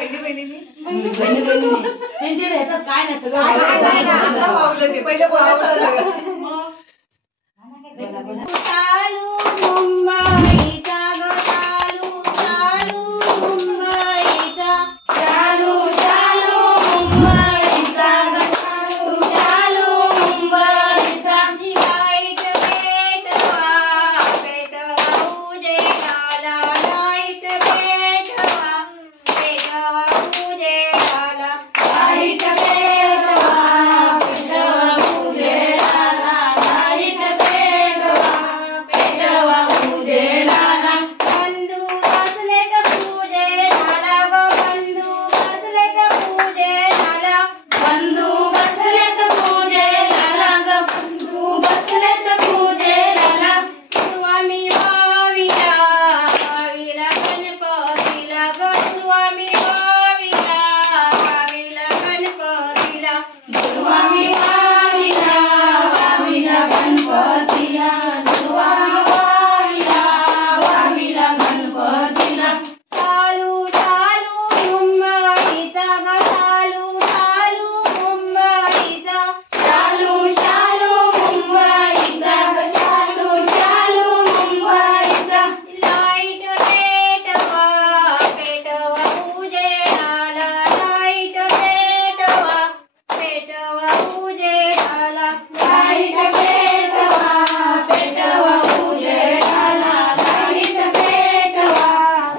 पहिली बहिणीनी त्यांचे येतात काय नाही सगळं ते पहिले बोलायचं चालू मुंबईचा ग चालू चालू मुंबईचा चालू चालू मुंबईचा ग चालू चालू मुंबईचा लाईट पेटवा पेटवा उजेडाला लाईट पेटवा पेटवा उजेडाला लाईट पेटवा पेटवा उजेडाला लाईट पेटवा पेटवा उजेडाला बंधू बसले ग पूजेला ग बंधू बसले ग पूजेला बंधू बसले ग पूजेला ग बंधू बसले ग पूजेला स्वामी वाविला वाविला गणपतीला ग स्वामी वाविला वाविला गणपतीला स्वामी वाविला वाविला गणपतीला स्वामी वाविला वाविला गणपतीला चालू चालू मुंबईचा ग चालू चालू मुंबईचा चालू चालू मुंबईचा ग चालू चालू मुंबईचा लाईट पेटवा पेटवा उजेडाला लाईट पेटवा पेटवा उजेडाला लाईट पेटवा पेटवा उजेडाला लाईट पेटवा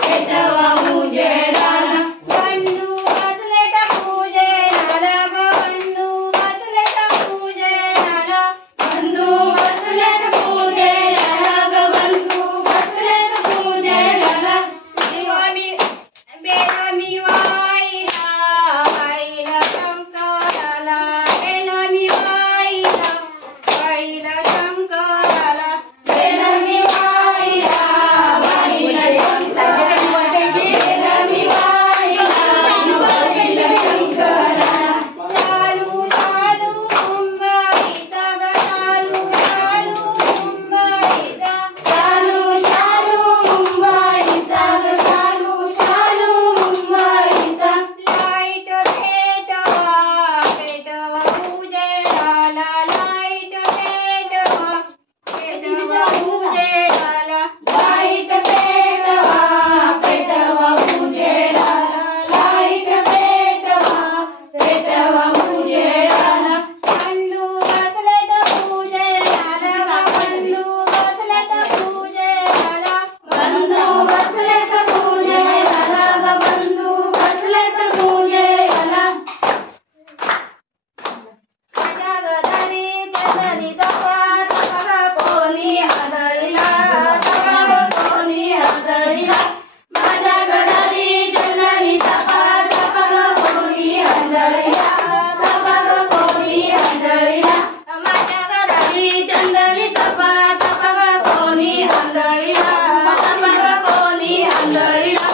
पेटवा उजेडाला बंधू बसले ग पूजेला ग बंधू बसले ग पूजेला बंधू बसले ग पूजेला ग बंधू बसले ग पूजेला स्वामी बेलामी वाईला वाईला शंकराला बेलामी वाईला वाईला शंकराला बेलामी वाईला वाईला शंकराला बेलामी वाईला वाईला शंकराला चालू चालू मुंबईचा ग चालू चालू मुंबईचा चालू चालू मुंबईचा ग चालू चालू मुंबईचा लाईट पेटवा पेटवा उजेडाला लाईट पेटवा पेटवा उजेडाला लाईट पेटवा पेटवा उजेडाला लाईट पेटवा पेटवा उजेडाला बंधू बसले ग पूजेला ग बंधू बसले ग पूजेला बंधू बसले ग पूजेला ग बंधू बसले ग पूजेला माझ्या गदारी चंदनी तपा तपा कोणी आदळीला तपा कोणी आदळीला माझ्या गदारी चंदनी तपा तपा कोणी आदळीला तपा कोणी आदळीला माझ्या गदारी चंदनी तपा तपा कोणी आदळीला तपा कोणी आदळीला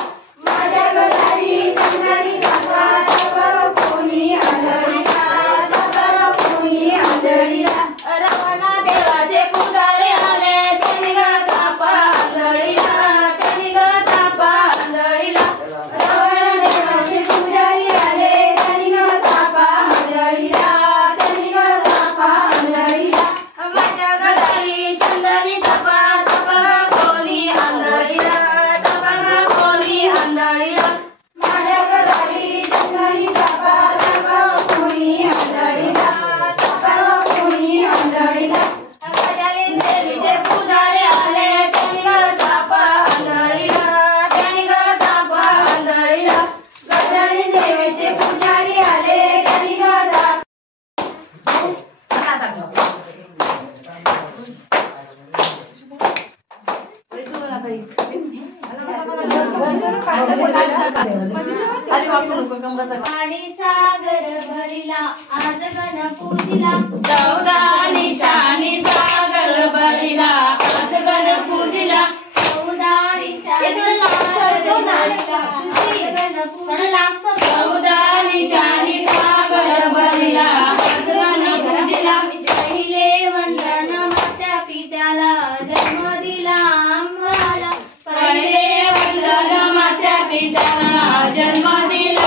माझ्या गदारी चंदनी तपा तपा कोणी आदळीला तपा कोणी आदळीला रवाना देवाचे पुजारी आले त्यांनी ग तापा आंधळीला त्यांनी ग तापा आंधळीला रवाना देवाचे पुजारी आले त्यांनी ग तापा आंधळीला त्यांनी ग तापा आंधळीला माझ्या गदारी चंदनी तपा तपा कोणी आंधळीला तपा कोणी आंधळीला माझ्या गदारी चंदनी तपा तपा कोणी आंधळीला तपा कोणी आंधळीला गजाली देवीचे पुजारी आले त्यांनी ग तापा आंधळीला त्यांनी ग तापा आंधळीला गजाली देवीचे पुजारी आले त्यांनी ग तापा आणि सागर भरिला आज गणपूजिला चौदा निशाणी सागर भरिला आज गणपूजिला चौदा निशाणी सागर भरिला आज गणपूजिला चौदा निशाणी सागर भरिला आज गणपूजिला पहिले वंदन माता पित्याला जन्म दिला आम्हाला पहिले वंदन माता पित्याला जन्म दिला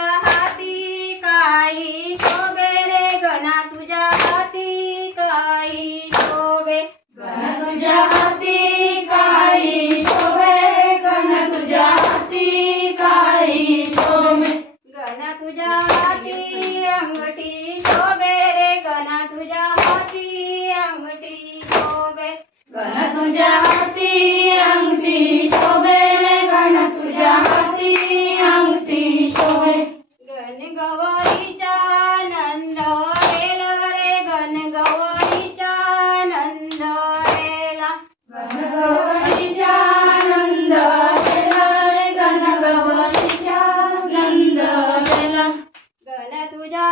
तुझ्या हाती काही शोभे रे गणा तुझ्या हाती काही शोभे गणा तुझ्या हाती काही शोभे रे गणा तुझ्या हाती काही शोभे गणा तुझ्या हाती अंगठी शोभे रे गणा तुझ्या हाती अंगठी शोभे गणा तुझ्या हाती अंगठी शोभे रे गणा तुझ्या हाती अंगठी शोभे गण गौरीचा नंद रेला रे गण गौरीचा नंद रेला गण गौरीचा नंद केला रे गण गौरीचा नंद केला गण तुझ्या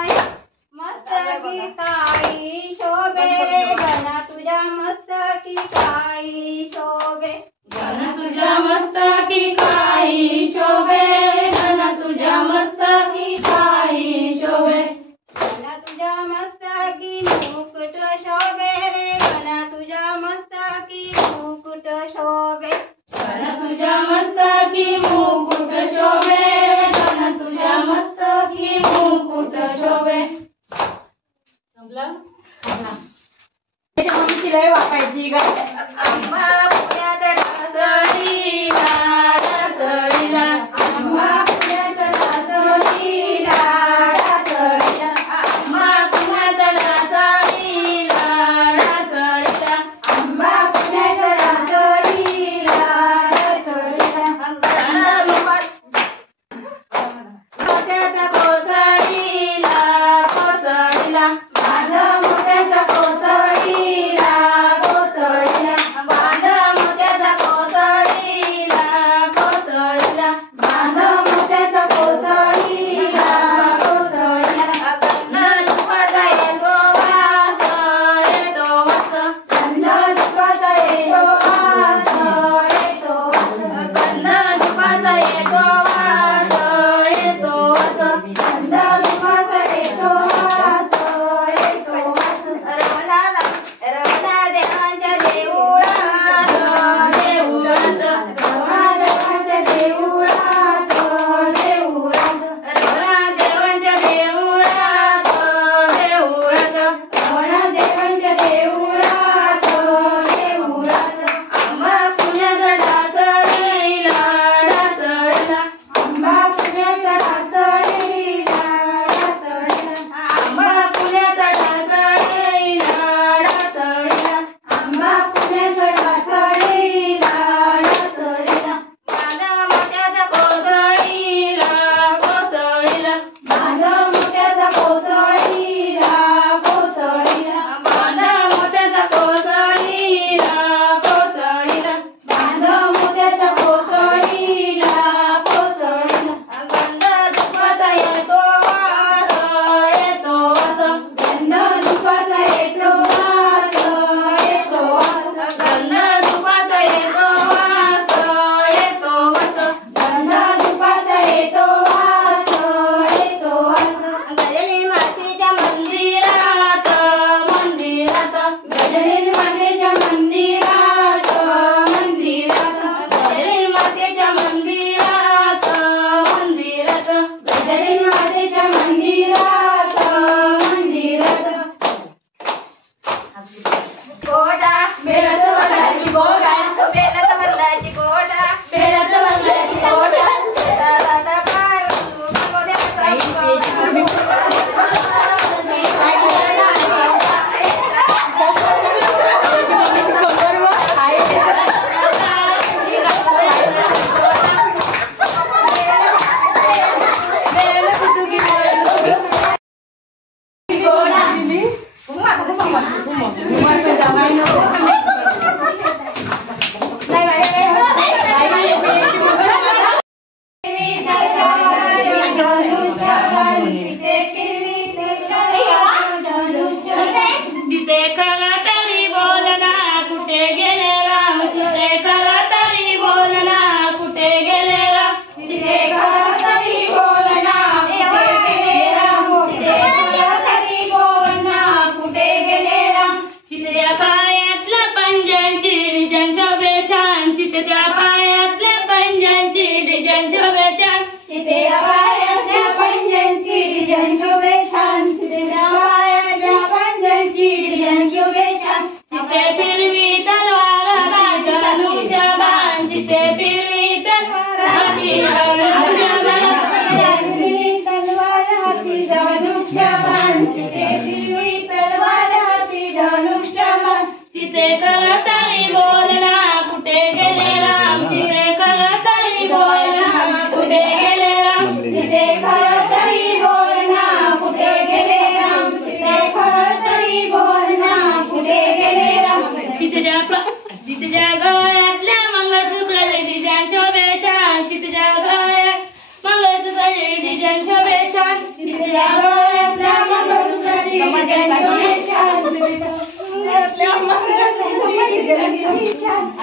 मस्तकी काही शोभे रे गण तुझ्या मस्तकी काही शोभे गण तुझ्या मस्तकी काही शोभे गण तुझ्या मस्तकी काही शोभे गण तुझ्या मस्तकी मुकुट शोभे रे गण तुझ्या मस्तकी मुकुट शोभे गण तुझ्या मस्तकी मुकुट शोभे गण तुझ्या मस्तकी मुकुट शोभे संपलं? शिलाई वाकायची गा आंबा पुण्यात रातळीला रातळीला आंबा पुण्यात रातळीला रातळीला आंबा पुण्यात रातळीला रातळीला आंबा पुण्यात रातळीला रातळीला मोठ्याचा कोसळीला कोसळीला माझं मोठ्याचा कोसळीला कोसळीला माझं मोठ्याचा कोसळीला कोसळीला माझं मोठ्याचा कोसळीला कोसळीला गंध दुपाचा येतो वास येतो वास गंध दुपाचा येतो वास येतो वास गंध दुपाचा येतो वास येतो वास गंध दुपाचा येतो वास येतो वास रमणा देवाच्या देऊळात देऊळात रमणा देवाच्या देऊळात देऊळात रमणा देवांच्या देऊळात देऊळात रमणा देवाच्या देऊळात देऊळात आंबा पुण्यात रातळीला रातळीला आंबा पुण्यात रातळीला रातळीला आंबा पुण्यात रातळीला रातळीला आंबा पुण्यात रातळीला रातळीला माझा मोठ्याचा कोसळीला कोसळीला माझं मोठ्याचा कोसळीला कोसळीला माझा मोठ्याचा कोसळीला कोसळीला माझं मोठ्याचा कोसळीला कोसळीला गंध दुपाचा येतो वास येतो वास गंध दुपाचा येतो वास येतो वास गंध दुपाचा येतो वास येतो वास गंध दुपाचा येतो वास येतो वास गजनी मातेच्या मंदिरात मंदिरात गजनीन मातेच्या मंदिरात मंदिरात गजनी मातेच्या मंदिरात मंदिरात गजनीन मातेच्या मंदिरात मंदिरात गोडा बेलत वरलाची गोडा बेलत वरलाची गोडा बेलत वरलाची गोडा दादा पार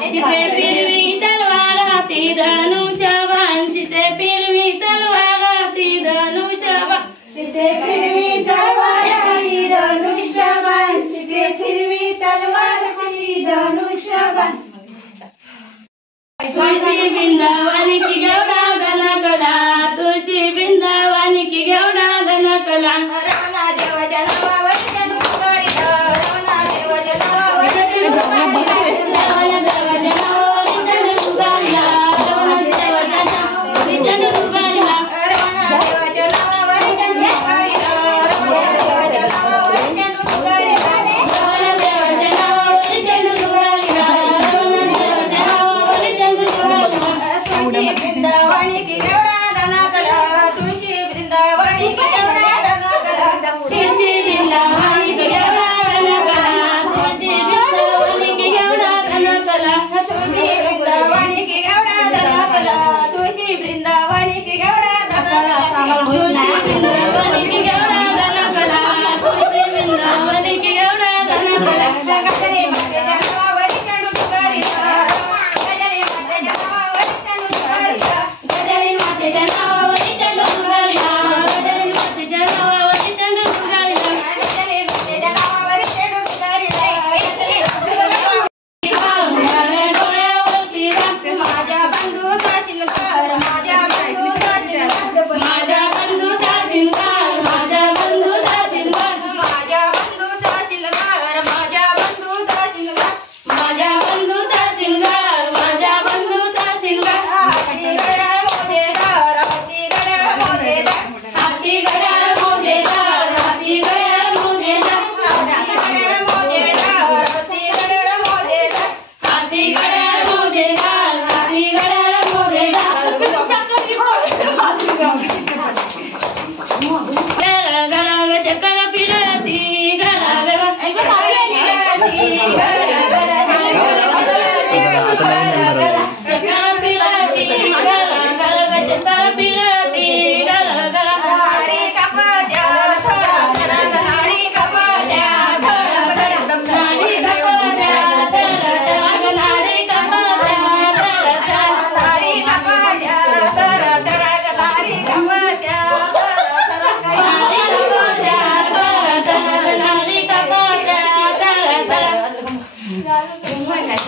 चिते फिरवी तलवार हाती धनुष्यबाण चिते फिरवी तलवार हाती धनुष्यबाण सीते फिरवी तलवार हाती धनुष्यबाण सीते फिरवी तलवार हाती धनुष्यबाण तुळशी वृंदावनी